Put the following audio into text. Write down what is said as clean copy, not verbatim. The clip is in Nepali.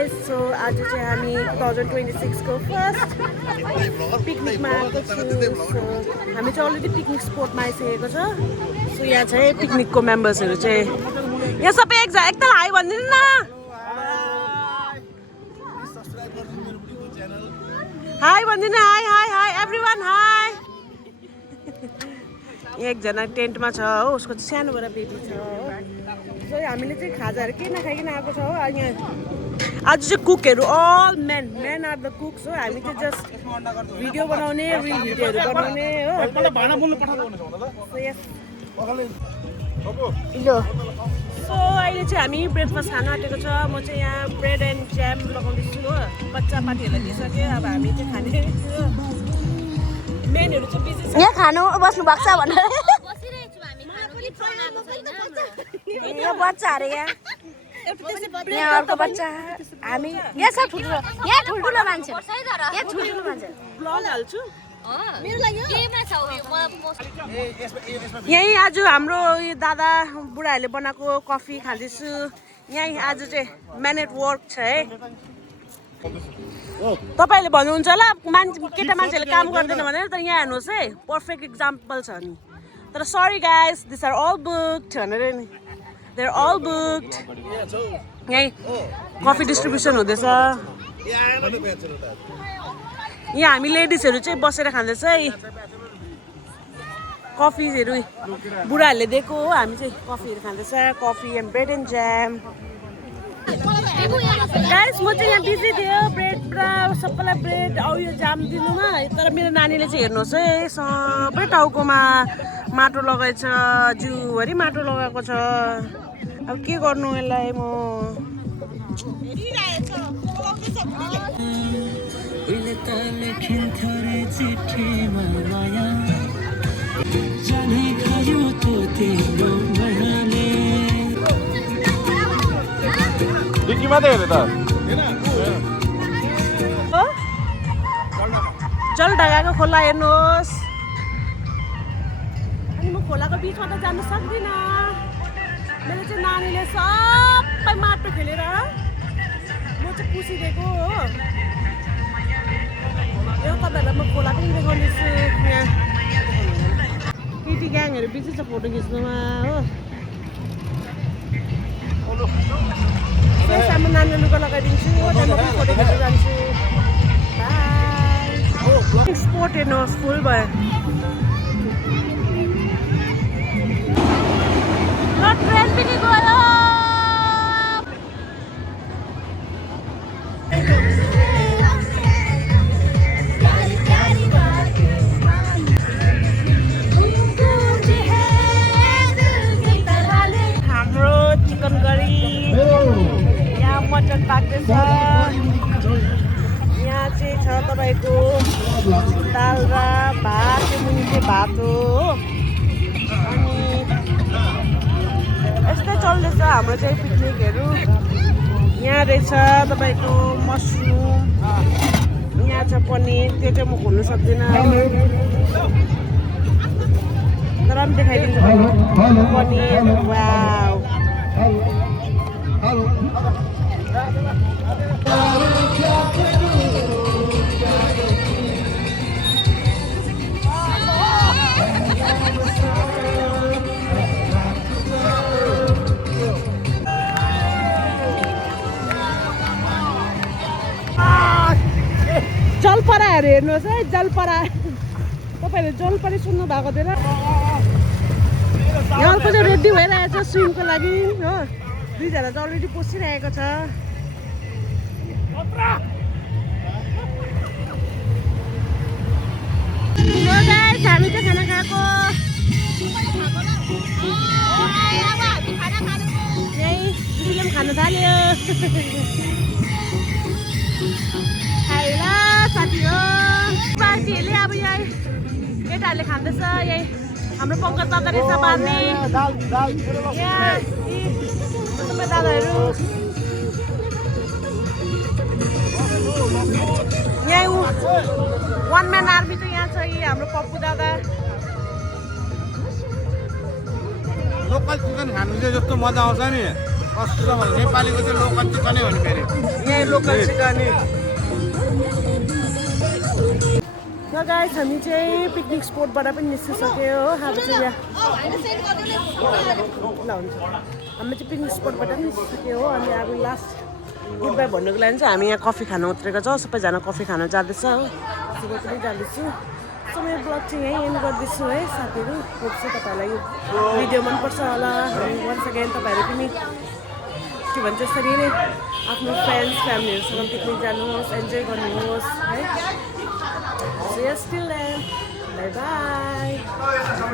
guys, so आज चाहिँ हामी 2026 को फर्स्ट पिकनिकमा आएको छु। सो हामी चाहिँ अलरेडी पिकनिक स्पोटमा आइसकेको छ। सो यहाँ चाहिँ पिकनिकको मेम्बर्सहरू चाहिँ यहाँ सबै एकताल हाई भनिदिनु न। हाई भनिदिनु, high high high everyone high. एकजना टेन्टमा छ हो, उसको चाहिँ सानोबाट बेबी छ हो। सो हामीले चाहिँ खाजाहरू केही नखाइकन आएको छ हो। यहाँ आज चाहिँ कुकहरू all men are the cooks हो। हामी चाहिँ जस्ट भिडियो बनाउने, रिल भिडियोहरू बनाउने हो। सो अहिले चाहिँ हामी ब्रेकफास्ट खान आँटेको छ। म चाहिँ यहाँ ब्रेड एन्ड ज्याम लगाउँदैछु हो। बच्चा पार्टीहरूलाई दिइसक्यो, अब हामी चाहिँ खाने हो। मेनहरू चाहिँ बिजी छ। यहाँ खानु बस्नु भएको छ भनेर यो बच्चा अरे यहाँ अर्को बच्चा हामी यहाँ छ। ठुल्ठुलो यहाँ ठुल्ठुलो मान्छे, यहाँ ठुल्ठुलो मान्छे ब्लग हाल्छु। यहीँ आज हाम्रो यो दादा बुढाहरूले बनाएको कफी खाँदैछु। यहीँ आज चाहिँ म्यान एट वर्क छ है। तपाईँहरूले भन्नुहुन्छ होला केटा मान्छेहरूले काम गर्दैन भनेर, तर यहाँ हेर्नुहोस् है पर्फेक्ट इक्जाम्पल छ नि। तर sorry guys, this are all booked भनेर नि, दे आर अल बुक्ड। यहीँ कफी डिस्ट्रिब्युसन हुँदैछ। यहाँ हामी लेडिजहरू चाहिँ बसेर खाँदैछ है कफीहरू। बुढाहरूले दिएको हो, हामी चाहिँ कफीहरू खाँदैछ। Coffee and bread and ज्याम। Guys म चाहिँ यहाँ बिजी थियो ब्रेड पुरा सबैलाई ब्रेड औ यो जाम दिनुमा। तर मेरो नानीले चाहिँ हेर्नुहोस् है सबै टाउकोमा माटो लगाएछ, जिउभरि माटो लगाएको छ। अब के गर्नु यसलाई म। जलढकाको खोला हेर्नुहोस्। अनि म खोलाको बिचमा त जानु सक्दिनँ। मेरो चाहिँ नानीले सबै माटो खेलेर म चाहिँ पुसिदिएको हो। यो तपाईँहरूलाई म खोला पनि देखाउनेछु। यहाँ केटी ग्याङहरू बिजी छ फोटो खिच्नुमा हो। सानो नानीले लुगा लगाइदिन्छु, त्यहाँदेखि म पनि फोटो खिच्न जान्छु। बाई। स्पोट हेर्नुहोस् फुल भयो। ट्रेन पनि गयो। हाम्रो चिकन करी यहाँ मटन पाक्दैछ। यहाँ चाहिँ छ तपाईँको दाल र भात। त्यो मुनि चाहिँ भात हो। अनि यस्तै चल्दैछ हाम्रो चाहिँ पिकनिकहरू। यहाँ रहेछ तपाईँको मसरुम, यहाँ छ पनिर। त्यो चाहिँ म खोल्नु सक्दिनँ तर पनि देखाइदिन्छु पनिर। वाउ जलपराहरू हेर्नुहोस् है। जलपरा तपाईँहरूले जलपरी सुन्नु भएको थिएन। यहाँको चाहिँ रेडी भइरहेको छ स्विमको लागि हो। दुईजना चाहिँ अलरेडी पसिरहेको छ। हामी चाहिँ खाना खाएको यहीँ दिदीले पनि खानु थाल्यो। ल साथी हो पार्टीहरूले अब यहाँ केटाहरूले खाँदैछ। यही हाम्रो पङ्कज दादा रहेछ बाँध्ने। यहाँ सबै दादाहरू यहाँ वान म्यान आर्मी चाहिँ यहाँ छ। यी हाम्रो पप्पु दादा। लोकल चिकन खानु चाहिँ जस्तो मजा आउँछ नि नेपालीको चाहिँ लोकल चिकन नै हो नि फेरि यही लोकल चिकन ल गाइस हामी चाहिँ पिकनिक स्पोटबाट पनि निस्किसक्यो हो अब चाहिँ यहाँ ल हुन्छ हामी चाहिँ पिकनिक स्पोटबाट पनि निस्किसक्यो हो अनि अब लास्ट गुड बाई भन्नुको लागि चाहिँ हामी यहाँ कफी खान उत्रेको छौँ सबैजना कफी खान जाँदैछ हो म पनि जाँदैछु सो मेरो ब्लग चाहिँ यहीँ एन्ड गर्दैछु है साथीहरू होप्छु तपाईँहरूलाई यो भिडियो मनपर्छ होला अनि वन्स अगेन तपाईँहरू पनि के भन्छ यसरी नै आफ्नो फ्रेन्ड्स फ्यामिलीहरूसँग पिकनिक जानुहोस् इन्जोय गर्नुहोस् है So yes, till then, bye bye.